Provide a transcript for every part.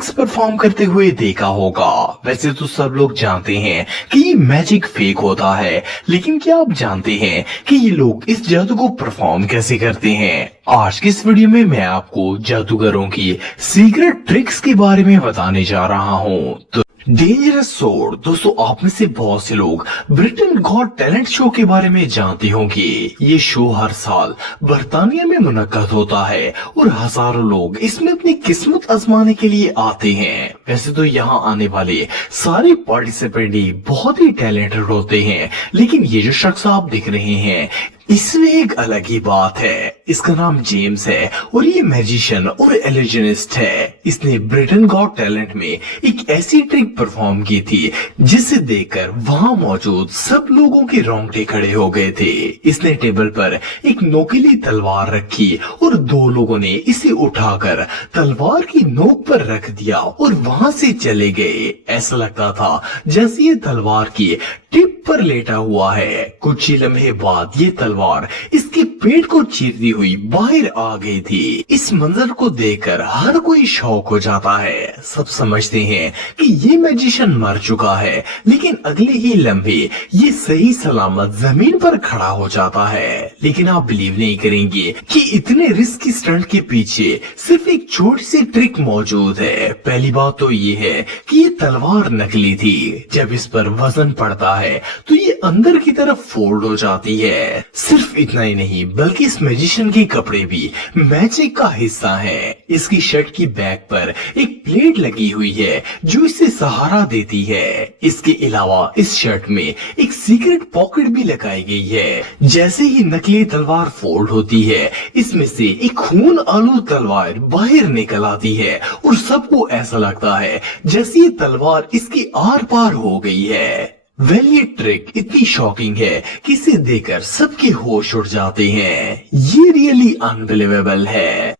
Tricks perform करते हुए देखा होगा। वैसे तो सब लोग जानते हैं कि ये मैजिक फेक होता है, लेकिन क्या आप जानते हैं कि ये लोग इस जादू को परफॉर्म कैसे करते हैं? आज की इस वीडियो में मैं आपको जादूगरों की सीक्रेट ट्रिक्स के बारे में बताने जा रहा हूँ। तो डेंजरस सोर्ड दोस्तों, आप में से बहुत से लोग ब्रिटेन गॉट टैलेंट शो के बारे में जानते होंगे। ये शो हर साल बर्तानिया में मुनक्कद होता है और हजारों लोग इसमें अपनी किस्मत आजमाने के लिए आते हैं। वैसे तो यहाँ आने वाले सारे पार्टिसिपेंट बहुत ही टैलेंटेड होते हैं, लेकिन ये जो शख्स आप दिख रहे हैं इसमें एक अलग ही बात है। इसका नाम जेम्स है और ये मैजिशियन और इल्यूजनिस्ट है। इसने ब्रिटेन गॉट टैलेंट में एक ऐसी ट्रिक परफॉर्म की थी जिसे देखकर वहां मौजूद सब लोगों के रोंगटे खड़े हो गए थे। इसने टेबल पर एक नोकीली तलवार रखी और दो लोगों ने इसे उठाकर तलवार की नोक पर रख दिया और वहां से चले गए। ऐसा लगता था जैसे ये तलवार की टिप पर लेटा हुआ है। कुछ ही लम्हे बाद ये तलवार इसके पेट को चीरती हुई बाहर आ गई थी। इस मंजर को देखकर हर कोई शौक हो जाता है। सब समझते हैं कि ये मैजिशियन मर चुका है, लेकिन अगले ही लम्हे ये सही सलामत जमीन पर खड़ा हो जाता है। लेकिन आप बिलीव नहीं करेंगे कि इतने रिस्की स्टंट के पीछे सिर्फ एक छोटी सी ट्रिक मौजूद है। पहली बात तो ये है कि ये तलवार नकली थी। जब इस पर वजन पड़ता है तो ये अंदर की तरफ फोल्ड हो जाती है। सिर्फ इतना ही नहीं, बल्कि इस मैजिशियन के कपड़े भी मैजिक का हिस्सा हैं। इसकी शर्ट की बैक पर एक प्लेट लगी हुई है जो इसे सहारा देती है। इसके अलावा इस शर्ट में एक सीक्रेट पॉकेट भी लगाई गई है। जैसे ही नकली तलवार फोल्ड होती है, इसमें से एक खून आलू तलवार बाहर निकल आती है और सबको ऐसा लगता है जैसे ये तलवार इसकी आर पार हो गई है। ये ट्रिक इतनी शॉकिंग है कि इसे देखकर सबके होश उड़ जाते हैं। ये रियली अनबिलीवेबल है।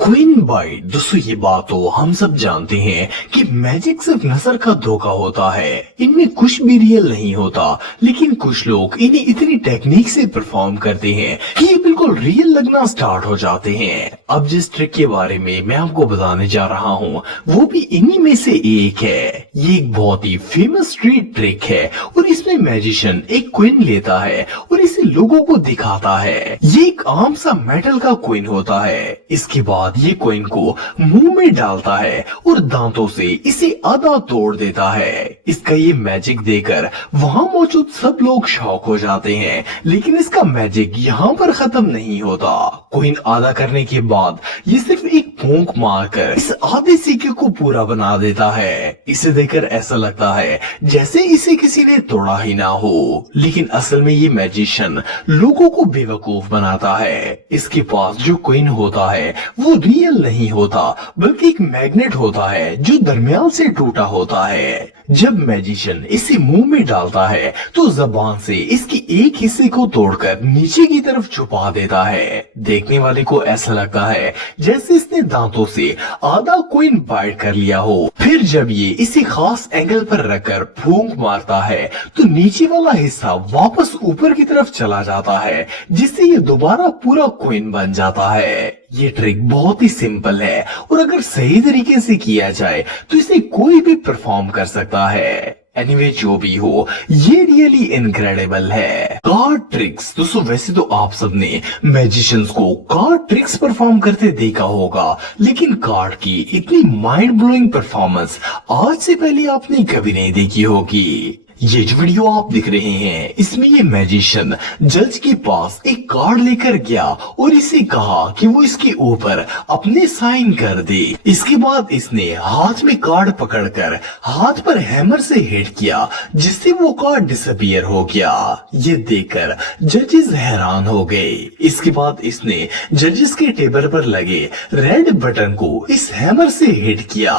क्वीन बाइट दोस्तों, ये बात तो हम सब जानते हैं कि मैजिक सिर्फ नजर का धोखा होता है। इनमें कुछ भी रियल नहीं होता, लेकिन कुछ लोग इन्हें इतनी टेक्निक से परफॉर्म करते हैं कि ये बिल्कुल रियल लगना स्टार्ट हो जाते हैं। अब जिस ट्रिक के बारे में मैं आपको बताने जा रहा हूँ वो भी इन्हीं में से एक है। ये एक बहुत ही फेमस स्ट्रीट ट्रिक है और इसमें मैजिशियन एक क्वीन लेता है और इसे लोगों को दिखाता है। ये एक आम सा मेटल का क्वीन होता है। इसके बाद ये कॉइन को मुंह में डालता है और दांतों से इसे आधा तोड़ देता है। इसका ये मैजिक देखकर वहां मौजूद सब लोग शॉक हो जाते हैं, लेकिन इसका मैजिक यहाँ पर खत्म नहीं होता। कॉइन आधा करने के बाद ये सिर्फ एक फूंक मारकर इस आधे सिक्के को पूरा बना देता है। इसे देखकर ऐसा लगता है जैसे इसे किसी ने तोड़ा ही ना हो, लेकिन असल में ये मैजिशियन लोगों को बेवकूफ बनाता है। इसके पास जो कॉइन होता है वो रियल नहीं होता, बल्कि एक मैग्नेट होता है जो दरमियान से टूटा होता है। जब मैजिशियन इसे मुंह में डालता है तो जबान से इसकी एक हिस्से को तोड़कर नीचे की तरफ छुपा देता है। देखने वाले को ऐसा लगता है जैसे इसने दांतों से आधा कॉइन बाइट कर लिया हो। फिर जब ये इसे खास एंगल पर रखकर फूंक मारता है तो नीचे वाला हिस्सा वापस ऊपर की तरफ चला जाता है, जिससे ये दोबारा पूरा कॉइन बन जाता है। ये ट्रिक बहुत ही सिंपल है और अगर सही तरीके से किया जाए तो इसे कोई भी परफॉर्म कर सकता है। एनीवे जो भी हो, ये रियली इनक्रेडिबल है। कार्ड ट्रिक्स दोस्तों, वैसे तो आप सबने मैजिशियंस को कार्ड ट्रिक्स परफॉर्म करते देखा होगा, लेकिन कार्ड की इतनी माइंड ब्लोइंग परफॉर्मेंस आज से पहले आपने कभी नहीं देखी होगी। ये जो वीडियो आप दिख रहे हैं इसमें ये मैजिशियन जज के पास एक कार्ड लेकर गया और इसे कहा कि वो इसके ऊपर अपने साइन कर दे। इसके बाद इसने हाथ में कार्ड पकड़कर हाथ पर हैमर से हिट किया, जिससे वो कार्ड डिसअपीयर हो गया। ये देखकर जजेस हैरान हो गए। इसके बाद इसने जजेस के टेबल पर लगे रेड बटन को इस हैमर से हिट किया।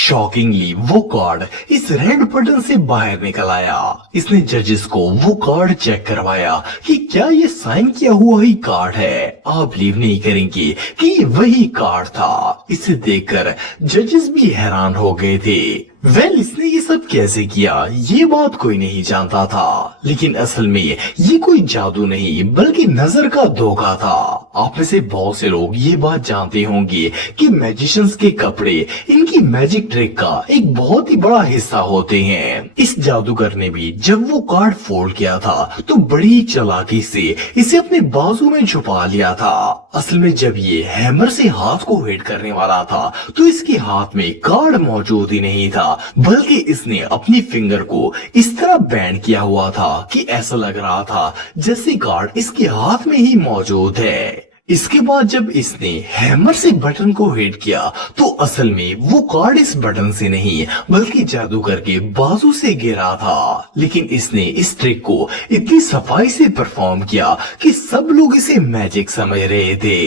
शॉकिंगली वो कार्ड इस रेड बटन से बाहर निकल आया। इसने जजेस को वो कार्ड चेक करवाया कि क्या ये साइन किया हुआ ही कार्ड है। आप बिलीव नहीं करेंगे कि ये वही कार्ड था। इसे देखकर जजेस भी हैरान हो गए थे। वेल इसने ये सब कैसे किया ये बात कोई नहीं जानता था, लेकिन असल में ये कोई जादू नहीं बल्कि नजर का धोखा था। आप में से बहुत से लोग ये बात जानते होंगे कि मैजिशियंस के कपड़े इनकी मैजिक ट्रिक का एक बहुत ही बड़ा हिस्सा होते हैं। इस जादूगर ने भी जब वो कार्ड फोल्ड किया था तो बड़ी चालाकी से इसे अपने बाजू में छुपा लिया था। असल में जब ये हैमर से हाथ को हिट करने वाला था तो इसके हाथ में कार्ड मौजूद ही नहीं था, बल्कि इसने अपनी फिंगर को इस तरह बैंड किया हुआ था कि ऐसा लग रहा था जैसे कार्ड इसके हाथ में ही मौजूद है। इसके बाद जब इसने हैमर से बटन को हिट किया तो असल में वो कार्ड इस बटन से नहीं बल्कि जादूगर के बाजू से गिरा था। लेकिन इसने इस ट्रिक को इतनी सफाई से परफॉर्म किया कि सब लोग इसे मैजिक समझ रहे थे।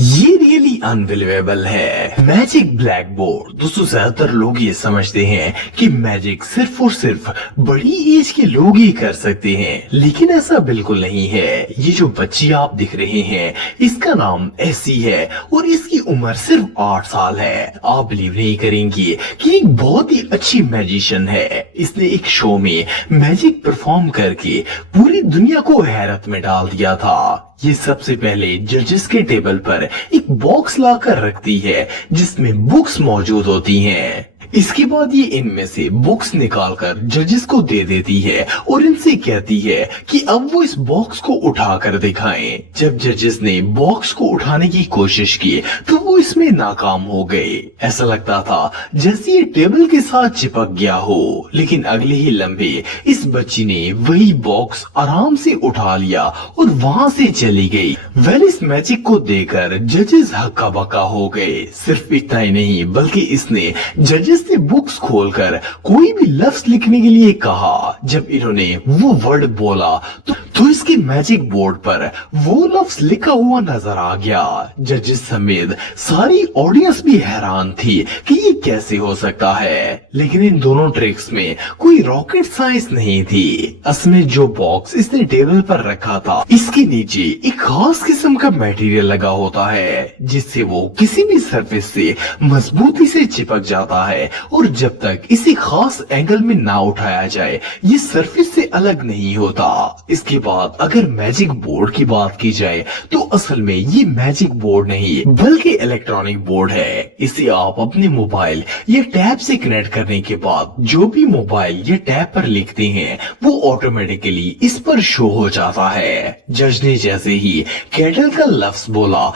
ये रियली अनबिलीवेबल है। Magic black board. दोस्तों ज्यादातर लोग ये समझते हैं कि मैजिक सिर्फ और सिर्फ बड़ी एज के लोग ही कर सकते हैं, लेकिन ऐसा बिल्कुल नहीं है। ये जो बच्ची आप दिख रहे हैं इसका नाम एसी है और इसकी उम्र सिर्फ 8 साल है। आप बिलीव नहीं करेंगे कि एक बहुत ही अच्छी मैजिशियन है। इसने एक शो में मैजिक परफॉर्म करके पूरी दुनिया को हैरत में डाल दिया था। ये सबसे पहले जजेस के टेबल पर एक बॉक्स लाकर रखती है जिसमें बुक्स मौजूद होती हैं। इसके बाद ये इनमें से बुक्स निकालकर जजेस को दे देती है और इनसे कहती है कि अब वो इस बॉक्स को उठाकर दिखाएं। जब जजेस ने बॉक्स को उठाने की कोशिश की तो वो इसमें नाकाम हो गए। ऐसा लगता था जैसे ये टेबल के साथ चिपक गया हो, लेकिन अगले ही लम्हे इस बच्ची ने वही बॉक्स आराम से उठा लिया और वहाँ से चली गई। वेल इस मैजिक को देखकर जजेस हक्का बक्का हो गए। सिर्फ इतना ही नहीं बल्कि इसने जजेस से बुक्स खोलकर कोई भी लफ्ज लिखने के लिए कहा। जब इन्होंने वो वर्ड बोला तो इसके मैजिक बोर्ड पर वो लफ्ज लिखा हुआ नजर आ गया। जजेस समेत सारी ऑडियंस भी हैरान थी कि ये कैसे हो सकता है, लेकिन इन दोनों ट्रिक्स में कोई रॉकेट साइंस नहीं थी। असल में जो बॉक्स इसने टेबल पर रखा था इसके नीचे एक खास किस्म का मटेरियल लगा होता है जिससे वो किसी भी सरफेस से मजबूती से चिपक जाता है और जब तक इसे खास एंगल में ना उठाया जाए ये सरफेस से अलग नहीं होता। इसके बाद अगर मैजिक बोर्ड की बात की जाए तो असल में ये मैजिक बोर्ड नहीं बल्कि इलेक्ट्रॉनिक बोर्ड है। इसे आप अपने मोबाइल या टैब से कनेक्ट करने के बाद जो भी मोबाइल या टैब पर लिखते हैं वो ऑटोमेटिकली इस पर शो हो जाता है। जज ने जैसे ही कैटल का लफ्ज बोला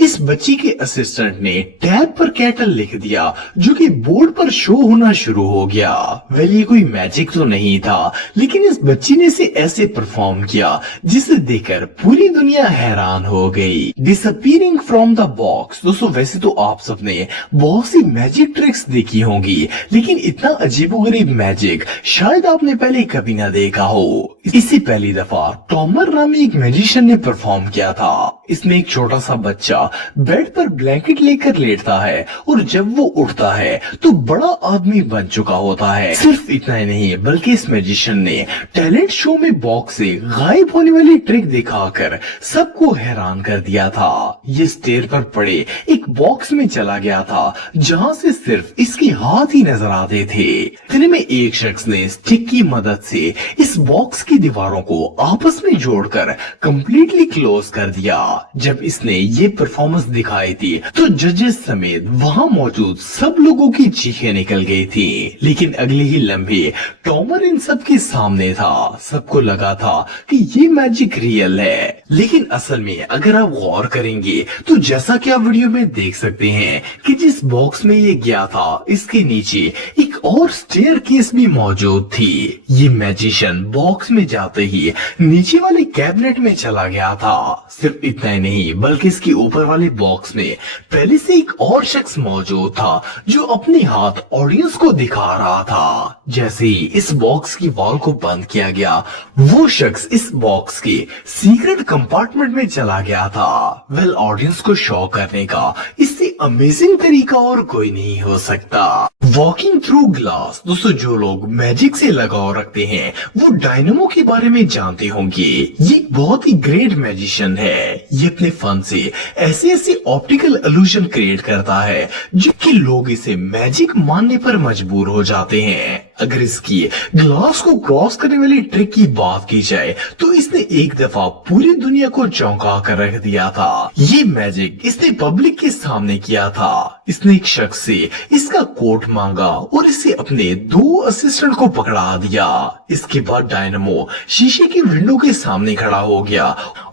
इस बच्ची के असिस्टेंट ने टैब पर कैटल लिख दिया जो कि बोर्ड पर शो होना शुरू हो गया। वेल ये कोई मैजिक तो नहीं था, लेकिन इस बच्ची ने इसे ऐसे परफॉर्म किया जिसे देखकर पूरी दुनिया हैरान हो गई। Disappearing from the box. दोस्तों वैसे तो आप सबने बहुत सी मैजिक ट्रिक्स देखी होंगी, लेकिन इतना अजीबोगरीब मैजिक शायद आपने पहले कभी ना देखा हो। इसे पहली दफा टॉमर नामी एक मैजिशियन ने परफॉर्म किया था। इसमें एक छोटा सा बच्चा बेड पर ब्लैंकेट लेकर लेटता है और जब वो उठता है तो बड़ा आदमी बन चुका होता है। सिर्फ इतना ही नहीं बल्कि इस मैजिशियन ने टैलेंट शो में बॉक्स से गायब होने वाली ट्रिक दिखाकर सबको हैरान कर दिया था। ये स्टेयर पर पड़े एक बॉक्स में चला गया था जहाँ से सिर्फ इसके हाथ ही नजर आते थे। इतने में एक शख्स ने स्टिक की मदद से इस बॉक्स की दीवारों को आपस में जोड़कर कंप्लीटली क्लोज कर दिया। जब इसने ये परफॉर्मेंस दिखाई थी तो जजेस समेत वहाँ मौजूद सब लोगों की चीखें निकल गई थी। लेकिन अगले ही लम्हे टॉमर इन सब के सामने था। सबको लगा था कि ये मैजिक रियल है, लेकिन असल में अगर आप गौर करेंगे तो जैसा कि आप वीडियो में देख सकते हैं कि जिस बॉक्स में ये गया था इसके नीचे एक और स्टेयर केस भी मौजूद थी। ये मैजिशियन बॉक्स में जाते ही नीचे वाले कैबिनेट में चला गया था। सिर्फ इतना ही नहीं बल्कि इसके ऊपर वाले बॉक्स में पहले से एक और शख्स मौजूद था जो अपने हाथ ऑडियंस को दिखा रहा था। जैसे ही इस बॉक्स की वॉल को बंद किया गया वो शख्स इस बॉक्स के सीक्रेट कंपार्टमेंट में चला गया था। वेल ऑडियंस को शो करने का इससे अमेजिंग तरीका और कोई नहीं हो सकता। Walking through glass. दोस्तों जो लोग मैजिक से लगाव रखते हैं वो डायनेमो के बारे में जानते होंगे। ये एक बहुत ही ग्रेट मैजिशियन है। ये अपने फन से ऐसे ऐसे ऑप्टिकल इल्यूजन क्रिएट करता है जो कि लोग इसे मैजिक मानने पर मजबूर हो जाते हैं। अगर इसकी ग्लास को क्रॉस करने वाली ट्रिक की बात की जाए तो इसने एक दफा पूरी दुनिया को चौंका कर रख दिया था। ये मैजिक इसने पब्लिक के सामने किया था। इसने एक शख्स से इसका कोट मांगा और इसे अपने 2 असिस्टेंट को पकड़ा दिया। इसके बाद डायनेमो शीशे की विंडो के सामने खड़ा हो गया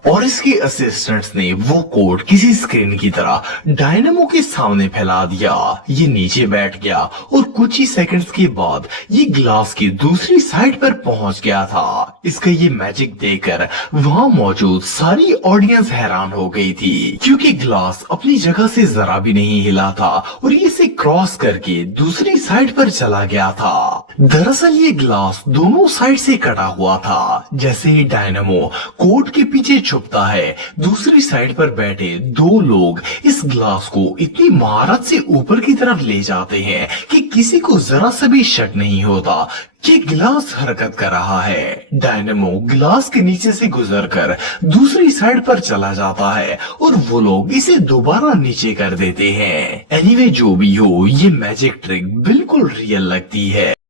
और इसके असिस्टेंट्स ने वो कोड किसी स्क्रीन की तरह डायनेमो के सामने फैला दिया। ये नीचे बैठ गया और कुछ ही सेकंड्स के बाद ये ग्लास की दूसरी साइड पर पहुंच गया था। इसका ये मैजिक देखकर वहां मौजूद सारी ऑडियंस हैरान हो गई थी क्योंकि ग्लास अपनी जगह से जरा भी नहीं हिला था और ये इसे क्रॉस करके दूसरी साइड पर चला गया था। दरअसल ये ग्लास दोनों साइड से कटा हुआ था। जैसे ही डायनेमो कोट के पीछे छुपता है दूसरी साइड पर बैठे 2 लोग इस ग्लास को इतनी महारत से ऊपर की तरफ ले जाते हैं कि किसी को जरा सा भी शक नहीं होता कि ग्लास हरकत कर रहा है। डायनेमो ग्लास के नीचे से गुजरकर दूसरी साइड पर चला जाता है और वो लोग इसे दोबारा नीचे कर देते हैं। एनीवे जो भी हो ये मैजिक ट्रिक बिल्कुल रियल लगती है।